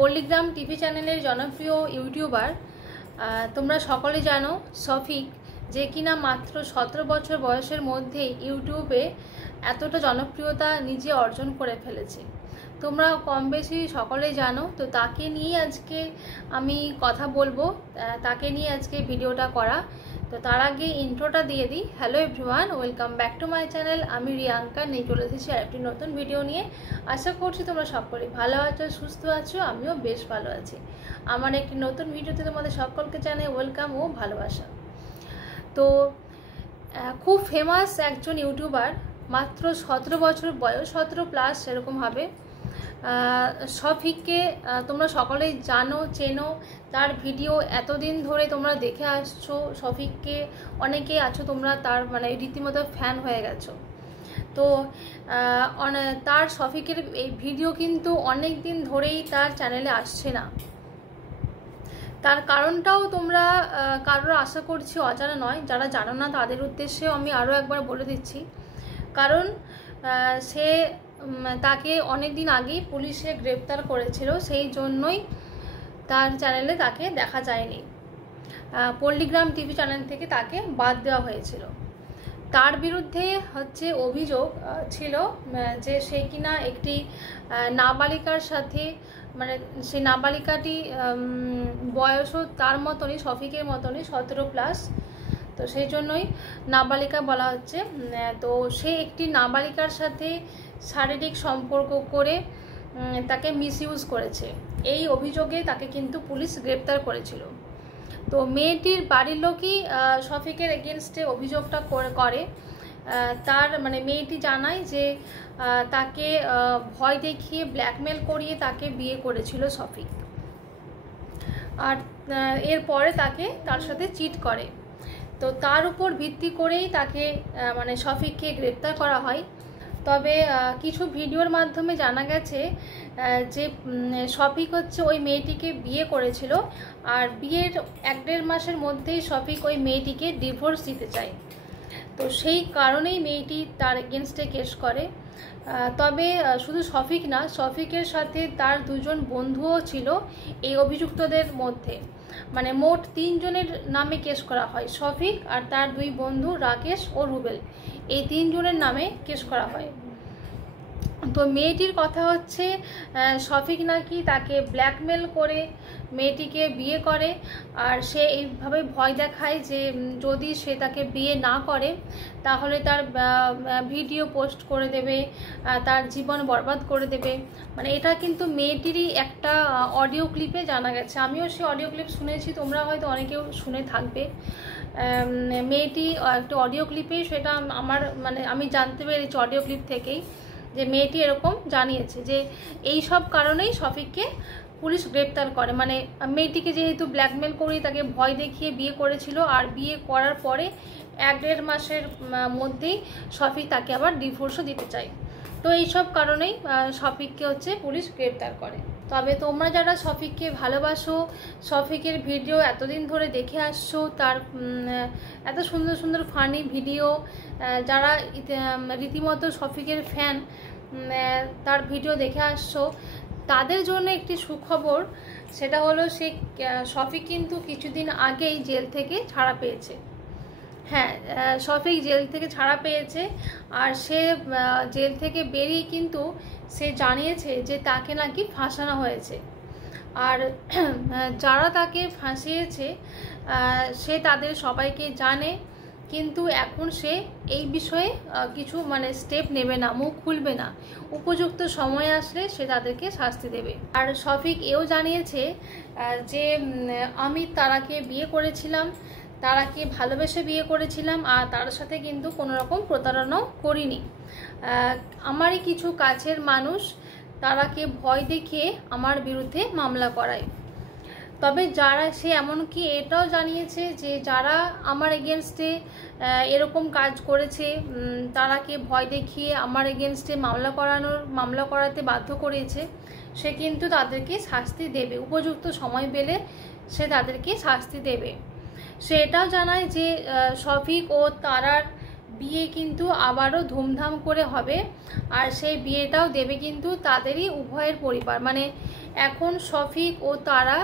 পল্লিগ্রাম TV চ্যানেলের জনপ্রিয় YouTuber তোমরা সকলে জানো শফিক, যে কিনা মাত্র 17 বছর বয়সের মধ্যে ইউটিউবে এতটা জনপ্রিয়তা নিজে অর্জন করে ফেলেছে। তোমরা কম বেশি সকলেই জানো। তো তাকে নিয়ে আজকে আমি কথা বলবো, তাকে নিয়ে আজকে ভিডিওটা করা। তো তার আগে ইন্ট্রোটা দিয়ে দিই। Hello everyone, welcome back to my channel. আমি রিয়াঙ্কা নিয়ে চলে এসেছি আরেকটি নতুন ভিডিও নিয়ে। আশা করছি তোমরা সকলে ভালো আছো, সুস্থ আছো, আমিও বেশ ভালো আছি। আমার একটি নতুন ভিডিওতে তোমাদের সকলকে জানাই ওয়েলকাম ও ভালোবাসা। তো খুব ফেমাস একজন ইউটিউবার, মাত্র 17 বছর বয়স, 17+ সেরকম হবে। শফিককে তোমরা সকলেই জানো, চেনো। তার ভিডিও এতদিন ধরে তোমরা দেখে আসছো। শফিককে অনেকেই আছো তোমরা তার রীতিমতো ফ্যান হয়ে গেছো। তো তার শফিকের এই ভিডিও কিন্তু অনেক দিন ধরেই তার চ্যানেলে আসছে না। তার কারণটাও তোমরা কারোর আশা করছি অজানা নয়। যারা জানো না তাদের উদ্দেশ্যেও আমি আরও একবার বলে দিচ্ছি। কারণ সে তাকে অনেক দিন আগেই পুলিশে গ্রেপ্তার করেছিল, সেই জন্যই তার চ্যানেলে তাকে দেখা যায়নি। পল্লিগ্রাম টিভি চ্যানেল থেকে তাকে বাদ দেওয়া হয়েছিল। তার বিরুদ্ধে হচ্ছে অভিযোগ ছিল যে সে কিনা একটি নাবালিকার সাথে, সেই নাবালিকাটি বয়সও তার মতনই, শফিকের মতনই 17+। তো সেই জন্যই নাবালিকা বলা হচ্ছে। তো সে একটি নাবালিকার সাথে শারীরিক সম্পর্ক করে তাকে মিসইউজ করেছে। এই অভিযোগে তাকে কিন্তু পুলিশ গ্রেপ্তার করেছিল। তো মেয়েটির বাড়ির লোকই শফিকের এগেনস্টে অভিযোগটা করে। তার মেয়েটি জানায় যে তাকে ভয় দেখিয়ে ব্ল্যাকমেল করিয়ে তাকে বিয়ে করেছিল শফিক, আর এরপরে তার সাথে চিট করে। তো তার উপর ভিত্তি করেই তাকে শফিককে গ্রেপ্তার করা হয়। তবে কিছু ভিডিওর মাধ্যমে জানা গেছে যে শফিক হচ্ছে ওই মেয়েটিকে বিয়ে করেছিল, আর বিয়ের 1-1.5 মাসের মধ্যেই শফিক ওই মেয়েটিকে ডিভোর্স দিতে চায়। তো সেই কারণেই মেয়েটি তার এগেনস্টে কেস করে। তবে শুধু শফিক না, শফিকের সাথে তার 2 জন বন্ধুও ছিল এই অভিযুক্তদের মধ্যে। মোট 3 জনের নামে কেস করা হয়। শফিক আর তার 2 বন্ধু রাকেশ ও রুবেল, এই 3 জনের নামে কেস করা হয়। তো মেয়েটির কথা হচ্ছে শফিক নাকি তাকে ব্ল্যাকমেল করে মেয়েটিকে বিয়ে করে, আর সে এইভাবে ভয় দেখায় যে যদি সে তাকে বিয়ে না করে তাহলে তার ভিডিও পোস্ট করে দেবে, তার জীবন বরবাদ করে দেবে। এটা কিন্তু মেয়েটিরই একটা অডিও ক্লিপে জানা গেছে। আমিও সেই অডিও ক্লিপ শুনেছি, তোমরা হয়তো অনেকেও শুনে থাকবে। মেয়েটি একটা অডিও ক্লিপে সেটা আমার আমি জানতে পেরেছি অডিও ক্লিপ থেকেই, যে মেয়েটি এরকম জানিয়েছে যে এই সব কারণেই শফিককে পুলিশ গ্রেপ্তার করে। মেয়েটিকে যেহেতু ব্ল্যাকমেল করে তাকে ভয় দেখিয়ে বিয়ে করেছিল, আর বিয়ে করার পরে 1-1.5 মাসের মধ্যেই শফিক তাকে আবার ডিভোর্সও দিতে চায়। তো এই সব কারণেই শফিককে হচ্ছে পুলিশ গ্রেপ্তার করে। তবে তোমরা যারা শফিককে ভালোবাসো, শফিকের ভিডিও এতদিন ধরে দেখে আসছো, তার এত সুন্দর সুন্দর ফানি ভিডিও, যারা রীতিমতো শফিকের ফ্যান, তার ভিডিও দেখে আসছো, তাদের জন্য একটি সুখবর। সেটা হলো শফিক কিন্তু কিছুদিন আগেই জেল থেকে ছাড়া পেয়েছে। হ্যাঁ, শফিক জেল থেকে ছাড়া পেয়েছে, আর সে জেল থেকে বেরিয়ে কিন্তু সে জানিয়েছে যে তাকে নাকি ফাঁসানো হয়েছে। আর যারা তাকে ফাঁসিয়েছে সে তাদের সবাইকে জানে, কিন্তু এখন সে এই বিষয়ে কিছু স্টেপ নেবে না, মুখ খুলবে না। উপযুক্ত সময় আসলে সে তাদেরকে শাস্তি দেবে। আর শফিক এও জানিয়েছে যে আমি তারাকে বিয়ে করেছিলাম, তারাকে ভালোবেসে বিয়ে করেছিলাম, আর তার সাথে কিন্তু কোনো রকম প্রতারণাও করিনি। আমারই কিছু কাছের মানুষ তারাকে ভয় দেখিয়ে আমার বিরুদ্ধে মামলা করায়। তবে সে এমনকি এটাও জানিয়েছে যে যারা আমার এগেনস্টে এরকম কাজ করেছে, তারাকে ভয় দেখিয়ে আমার এগেনস্টে মামলা করাতে বাধ্য করেছে, সে কিন্তু তাদেরকে শাস্তি দেবে। উপযুক্ত সময় পেলে সে তাদেরকে শাস্তি দেবে। সে এটাও জানায় যে শফিক ও তারার বিয়ে কিন্তু আবারও ধুমধাম করে হবে। আর সেই বিয়েটাও দেবে কিন্তু তাদেরই উভয়ের পরিবার, মানে এখন শফিক ও তারা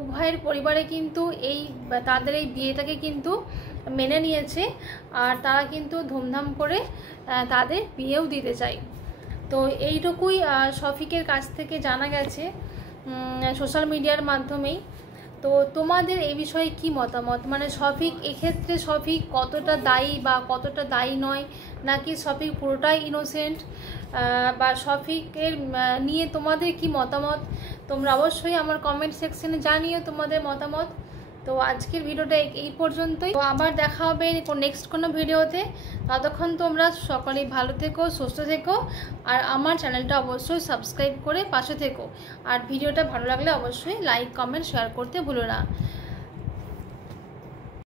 উভয়ের পরিবারে কিন্তু তাদের এই বিয়েটাকে কিন্তু মেনে নিয়েছে। আর তারা কিন্তু ধুমধাম করে তাদের বিয়েও দিতে চায়। তো এইটুকুই শফিকের কাছ থেকে জানা গেছে সোশ্যাল মিডিয়ার মাধ্যমেই। তো তোমাদের এই বিষয়ে কি মতামত, মানে শফিক এক্ষেত্রে শফিক কতটা দায়ী বা কতটা দায়ী নয়, নাকি শফিক পুরোটাই ইনোসেন্ট, বা শফিকের নিয়ে তোমাদের কি মতামত তোমরা অবশ্যই আমার কমেন্ট সেকশনে জানিও তোমাদের মতামত। তো আজকের ভিডিওটা এই পর্যন্তই। তো আবার দেখা হবে নেক্সট কোনো ভিডিওতে। ততক্ষণ তোমরা সকলেই ভালো থেকো, সুস্থ থেকো, আর আমার চ্যানেলটা অবশ্যই সাবস্ক্রাইব করে পাশে থেকো। আর ভিডিওটা ভালো লাগলে অবশ্যই লাইক কমেন্ট শেয়ার করতে ভুলো না।